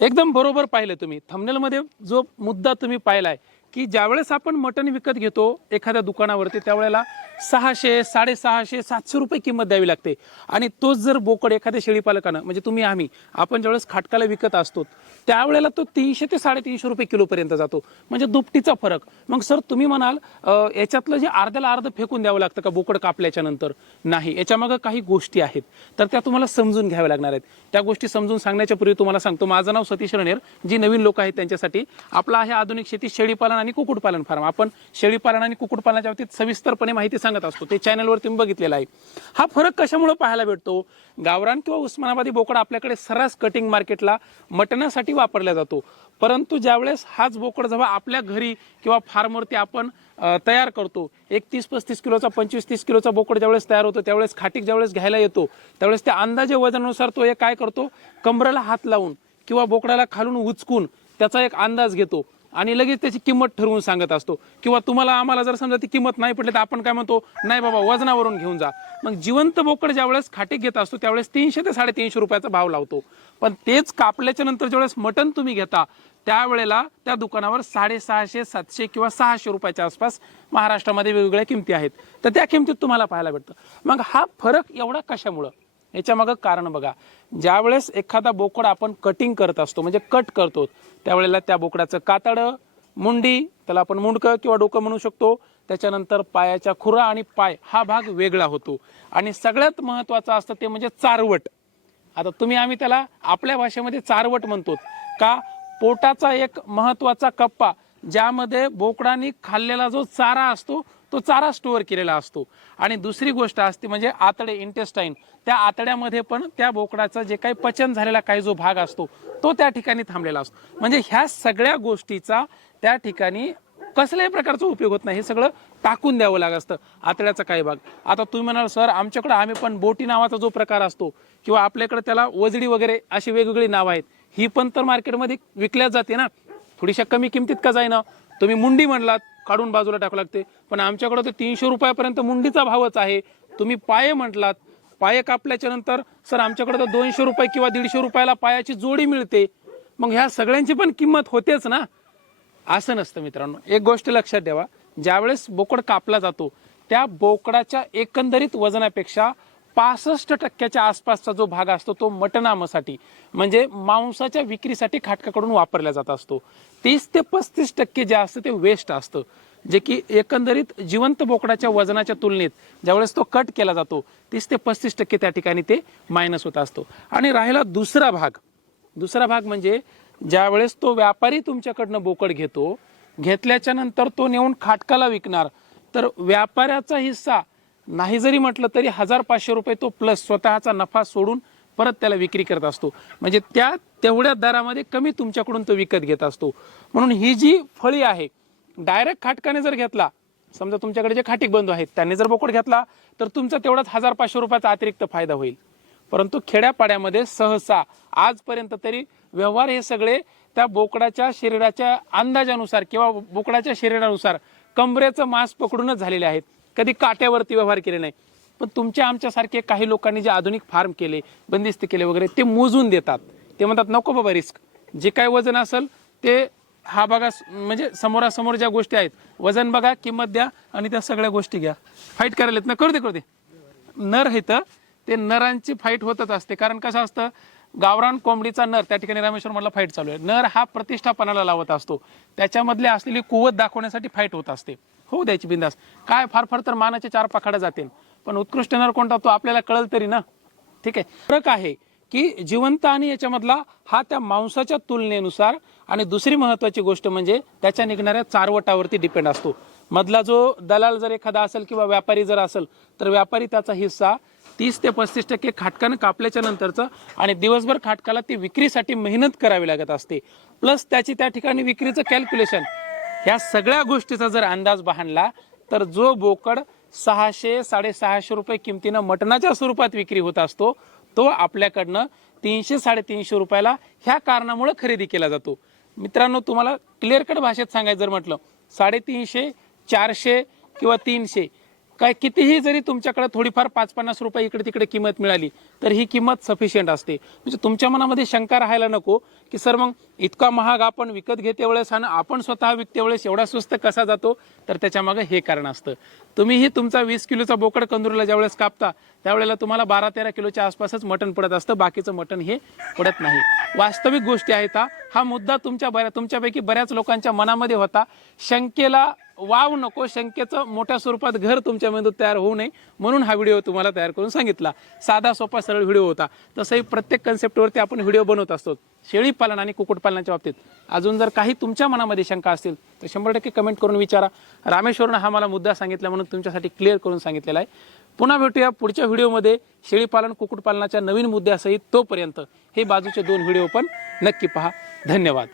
एकदम बरोबर पाहिलं तुम्ही. थंबनेलमध्ये जो मुद्दा तुम्ही पाहिला आहे की ज्यावेळेस आपण मटण विकत घेतो एखाद्या दुकानावरती त्यावेळेला सहाशे साडेसहाशे सातशे रुपये किंमत द्यावी लागते. आणि तोच जर बोकड एखाद्या शेळीपालकानं म्हणजे तुम्ही आम्ही आपण ज्यावेळेस खाटकाला विकत असतो त्यावेळेला तो तीनशे ते साडेतीनशे रुपये किलोपर्यंत जातो. म्हणजे दुपटीचा फरक. मग सर तुम्ही म्हणाल याच्यातलं जे अर्ध्याला अर्ध फेकून द्यावं लागतं का बोकड कापल्याच्या नंतर? नाही. याच्यामागं काही गोष्टी आहेत. तर त्या तुम्हाला समजून घ्याव्या लागणार आहेत. त्या गोष्टी समजून सांगण्याच्या पूर्वी तुम्हाला सांगतो. माझं नाव सतीश रणेर जी नवीन लोक आहेत त्यांच्यासाठी. आपला आहे आधुनिक शेती शेळीपालन आणि कुक्कुटपालन फार्म. आपण शेळीपालन आणि कुक्कुटपालनाच्या बाबतीत सविस्तरपणे माहिती सांगत असतो. ते चॅनलवर तुम्ही बघितलेलं आहे. हा फरक कशामुळे पाहायला भेटतो? गावरान किंवा उस्मानाबादी बोकड आपल्याकडे सर्रास कटिंग मार्केटला मटणासाठी वापरला जातो. परंतु ज्यावेळेस हाच बोकड जेव्हा आपल्या घरी किंवा फार्मवरती आपण तयार करतो एक तीस पस्तीस किलोचा पंचवीस तीस किलोचा बोकड ज्यावेळेस तयार होतो त्यावेळेस खाटीक ज्यावेळेस घ्यायला येतो त्यावेळेस त्या अंदाजे वजनानुसार तो एक काय करतो? कमरेला हात लावून किंवा बोकडाला खालून उचकून त्याचा एक अंदाज घेतो. आणि लगेच त्याची किंमत ठरवून सांगत असतो. किंवा तुम्हाला आम्हाला जर समजा ती किंमत नाही पडली तर आपण काय म्हणतो नाही बाबा वजनावरून घेऊन जा. मग जिवंत बोकड ज्यावेळेस खाटी घेत असतो त्यावेळेस तीनशे ते साडेतीनशे रुपयाचा भाव लावतो. पण तेच कापल्याच्या नंतर ज्यावेळेस मटण तुम्ही घेता त्यावेळेला त्या दुकानावर साडेसहाशे सातशे किंवा सहाशे रुपयाच्या आसपास महाराष्ट्रामध्ये वेगवेगळ्या किमती आहेत. तर त्या किमतीत तुम्हाला पाहायला भेटतं. मग हा फरक एवढा कशामुळं? याच्यामागं कारण बघा. ज्यावेळेस एखादा बोकड आपण कटिंग करत असतो म्हणजे कट करतो त्यावेळेला त्या बोकडाचं कातडं मुंडी त्याला आपण मुंडकं किंवा डोकं म्हणू शकतो. त्याच्यानंतर पायाच्या खुरा आणि पाय हा भाग वेगळा होतो. आणि सगळ्यात महत्वाचं असतं ते म्हणजे चारवट. आता तुम्ही आम्ही त्याला आपल्या भाषेमध्ये चारवट म्हणतो. का? पोटाचा एक महत्त्वाचा कप्पा ज्यामध्ये बोकडांनी खाल्लेला जो चारा असतो तो चारा स्टोअर केलेला असतो. आणि दुसरी गोष्ट असते म्हणजे आतडे इंटेस्टाईन त्या आतड्यामध्ये पण त्या बोकडाचा जे काही पचन झालेला काही जो भाग असतो तो त्या ठिकाणी थांबलेला असतो. म्हणजे ह्या सगळ्या गोष्टीचा त्या ठिकाणी कसल्याही प्रकारचा उपयोग होत नाही. हे सगळं टाकून द्यावं लागत असतं आतड्याचा काही भाग. आता तुम्ही म्हणाल सर आमच्याकडे आम्ही पण बोटी नावाचा जो प्रकार असतो किंवा आपल्याकडे त्याला वजडी वगैरे अशी वेगवेगळी नावं आहेत ही पण तर मार्केटमध्ये विकल्या जाते ना. थोडीशा कमी किमतीत का जाईना? तुम्ही मुंडी म्हणलात काढून बाजूला टाकू लागते. पण आमच्याकडं तर तीनशे रुपयापर्यंत मुंडीचा भावच आहे. तुम्ही पाये म्हटलात. पाये कापल्याच्या नंतर सर आमच्याकडे तर दोनशे रुपये किंवा दीडशे रुपयाला पायाची जोडी मिळते. मग ह्या सगळ्यांची पण किंमत होतेच ना? असं नसतं मित्रांनो. एक गोष्ट लक्षात ठेवा. ज्यावेळेस बोकड कापला जातो त्या बोकडाच्या एकंदरीत वजनापेक्षा पासष्ट टक्क्याच्या आसपासचा जो भाग असतो तो मटनामासाठी म्हणजे मांसाच्या विक्रीसाठी खाटकाकडून वापरला जात असतो. तीस ते पस्तीस टक्के जे असतं ते वेस्ट असतं. जे की एकंदरीत जिवंत बोकडाच्या वजनाच्या तुलनेत ज्यावेळेस तो कट केला जातो तीस ते पस्तीस टक्के त्या ठिकाणी ते मायनस होत असतो. आणि राहिला दुसरा भाग. दुसरा भाग म्हणजे ज्यावेळेस तो व्यापारी तुमच्याकडनं बोकड घेतो घेतल्याच्या नंतर तो नेऊन खाटकाला विकणार तर व्यापाऱ्याचा हिस्सा नाही जरी म्हटलं तरी हजार पाचशे रुपये तो प्लस स्वतःचा नफा सोडून परत त्याला विक्री करत असतो. म्हणजे त्या तेवढ्या दरामध्ये कमी तुमच्याकडून तो विकत घेत असतो. म्हणून ही जी फळी आहे डायरेक्ट खाटकाने जर घेतला समजा तुमच्याकडे जे खाटीक बंधू आहेत त्यांनी जर बोकड घेतला तर तुमचा तेवढाच हजार पाचशे रुपयाचा अतिरिक्त फायदा होईल. परंतु खेड्यापाड्यामध्ये सहसा आजपर्यंत तरी व्यवहार हे सगळे त्या बोकडाच्या शरीराच्या अंदाजानुसार किंवा बोकडाच्या शरीरानुसार कमरेचं मांस पकडूनच झालेले आहेत. कधी काट्यावरती व्यवहार केले नाही. पण तुमच्या आमच्यासारखे काही लोकांनी जे आधुनिक फार्म केले बंदिस्त केले वगैरे ते मोजून देतात. ते म्हणतात नको बाबा रिस्क. जे काय वजन असेल ते हा बघा म्हणजे समोरासमोर ज्या गोष्टी आहेत वजन बघा किंमत द्या आणि त्या सगळ्या गोष्टी घ्या. फाईट करायला येत ना करू दे करू दे. नर आहेत ते नरांची फाईट होतच असते. कारण कसं असतं गावरान कोंबडीचा नर त्या ठिकाणी रामेश्वर मला फाईट चालू आहे. नर हा प्रतिष्ठापनाला लावत असतो. त्याच्यामधली असलेली कुवत दाखवण्यासाठी फाईट होत असते. हो द्यायची बिंदास. काय फार फार तर मानाचे चार पाखाडा जातील. पण उत्कृष्ट नर कोणता तो आपल्याला कळल तरी ना? ठीक आहे. फरक आहे की जिवंत आणि याच्यामधला हा त्या मांसाच्या तुलनेनुसार आणि दुसरी महत्वाची गोष्ट म्हणजे त्याच्या निघणाऱ्या चारवटावरती डिपेंड असतो. मधला जो दलाल जर एखादा असेल किंवा व्यापारी जर असेल तर व्यापारी त्याचा हिस्सा तीस ते पस्तीस टक्के खाटकानं कापल्याच्या नंतरचं आणि दिवसभर खाटकाला ती विक्रीसाठी मेहनत करावी लागत असते. प्लस त्याची त्या ठिकाणी विक्रीचं कॅल्क्युलेशन ह्या सगळ्या गोष्टीचा जर अंदाज बांधला तर जो बोकड सहाशे साडेसहाशे रुपये किमतीनं मटणाच्या स्वरूपात विक्री होत असतो तो आपल्याकडनं तीनशे साडेतीनशे रुपयाला ह्या कारणामुळे खरेदी केला जातो. मित्रांनो तुम्हाला क्लिअर कट भाषेत सांगायचं जर म्हटलं साडेतीनशे चारशे किंवा तीनशे काय कितीही जरी तुमच्याकडे थोडीफार पाच पन्नास रुपये इकडे तिकडे किंमत मिळाली तर ही किंमत सफिशियंट असते. म्हणजे तुमच्या मनामध्ये शंका राहायला नको की सर मग इतका महाग आपण विकत घेते वेळेस आणि आपण स्वतः विकते वेळेस एवढा स्वस्त कसा जातो? तर त्याच्यामागे हे कारण असतं. तुम्हीही तुमचा वीस किलोचा बोकड कंदुरीला ज्यावेळेस कापता त्यावेळेला तुम्हाला बारा तेरा किलोच्या आसपासच मटण पडत असतं. बाकीचं मटण हे पडत नाही. वास्तविक गोष्टी आहेत हा. हा मुद्दा तुमच्या बऱ्या तुमच्यापैकी बऱ्याच लोकांच्या मनामध्ये होता. शंकेला वाव नको शंकेचं मोठ्या स्वरूपात घर तुमच्या मेंदूत तयार होऊ नये म्हणून हा व्हिडिओ तुम्हाला तयार करून सांगितला. साधा सोपा सरळ व्हिडिओ होता. तसंही प्रत्येक कन्सेप्टवरती आपण व्हिडिओ बनवत असतो. शेळी पालन आणि कुक्कुटपालनाच्या बाबतीत. अजून जर काही तुमच्या मनामध्ये शंका असतील तर शंभर टक्के कमेंट करून विचारा. रामेश्वरनं हा मला मुद्दा सांगितला म्हणून तुमच्यासाठी क्लिअर करून सांगितलेला आहे. पुन्हा भेटूया पुढच्या व्हिडिओमध्ये. शेळीपालन कुक्कुटपालनाच्या नवीन मुद्द्यासहित तोपर्यंत हे बाजूचे दोन व्हिडिओ पण नक्की पहा. धन्यवाद.